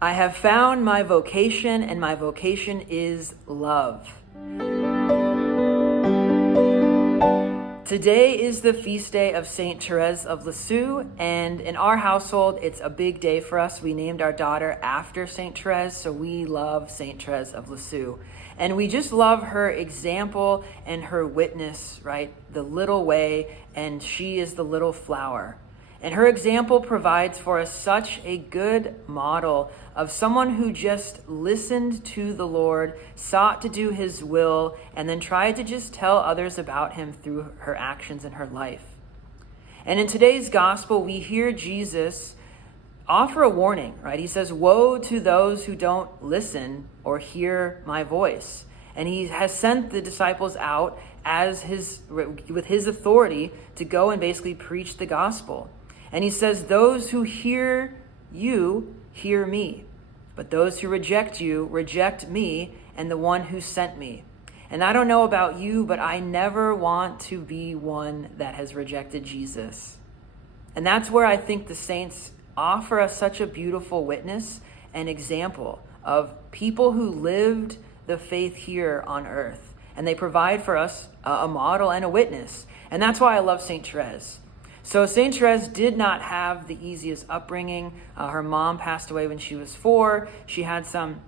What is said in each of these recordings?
I have found my vocation, and my vocation is love. Today is the feast day of Saint Therese of Lisieux, and in our household, it's a big day for us. We named our daughter after Saint Therese, so we love Saint Therese of Lisieux. And we just love her example and her witness, right? The little way, and she is the little flower. And her example provides for us such a good model of someone who just listened to the Lord, sought to do his will, and then tried to just tell others about him through her actions in her life. And in today's gospel, we hear Jesus offer a warning, right? He says, "Woe to those who don't listen or hear my voice." And he has sent the disciples out with his authority to go and basically preach the gospel. And he says, "Those who hear you, hear me. But those who reject you, reject me and the one who sent me." And I don't know about you, but I never want to be one that has rejected Jesus. And that's where I think the saints offer us such a beautiful witness and example of people who lived the faith here on earth. And they provide for us a model and a witness. And that's why I love Saint Therese. So Saint Therese did not have the easiest upbringing. Her mom passed away when she was 4. She had some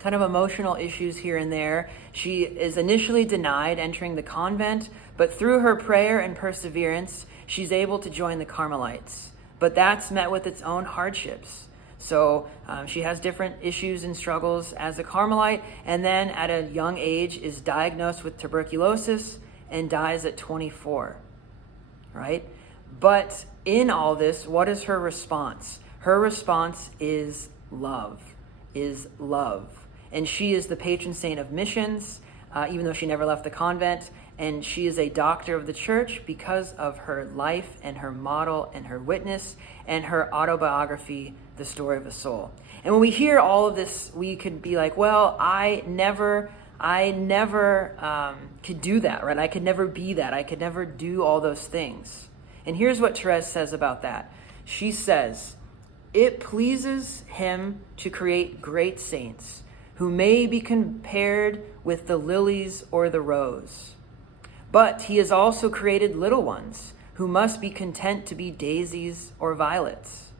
kind of emotional issues here and there. She is initially denied entering the convent, but through her prayer and perseverance, she's able to join the Carmelites. But that's met with its own hardships. So she has different issues and struggles as a Carmelite, and then at a young age is diagnosed with tuberculosis and dies at 24, right? But in all this, what is her response? Her response is love, And she is the patron saint of missions, even though she never left the convent. And she is a doctor of the church because of her life and her model and her witness and her autobiography, The Story of a Soul. And when we hear all of this, we could be like, well, I never could do that, right? I could never be that. I could never do all those things. And here's what Therese says about that. She says, "It pleases him to create great saints who may be compared with the lilies or the rose. But he has also created little ones who must be content to be daisies or violets,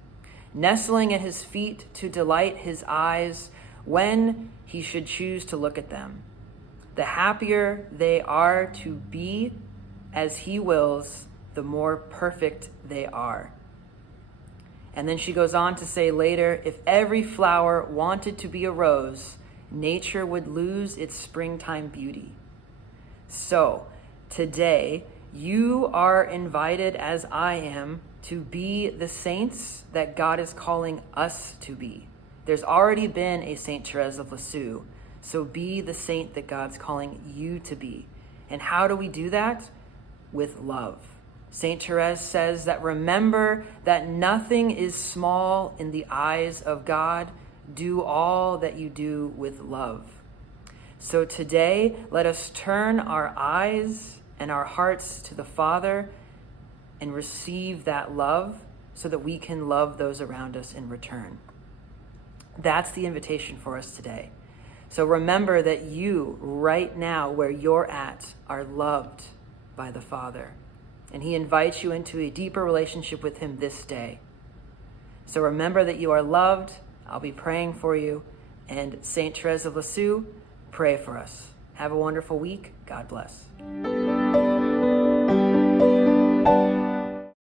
nestling at his feet to delight his eyes when he should choose to look at them. The happier they are to be as he wills, the more perfect they are." And then she goes on to say later, "If every flower wanted to be a rose, nature would lose its springtime beauty." So today, you are invited, as I am, to be the saints that God is calling us to be. There's already been a Saint Therese of Lisieux, so be the saint that God's calling you to be. And how do we do that? With love. Saint Therese says that remember that nothing is small in the eyes of God. Do all that you do with love. So today, let us turn our eyes and our hearts to the Father and receive that love so that we can love those around us in return. That's the invitation for us today. So remember that you, right now, where you're at, are loved by the Father. And he invites you into a deeper relationship with him this day. So remember that you are loved. I'll be praying for you. And Saint Therese of Lisieux, pray for us. Have a wonderful week. God bless.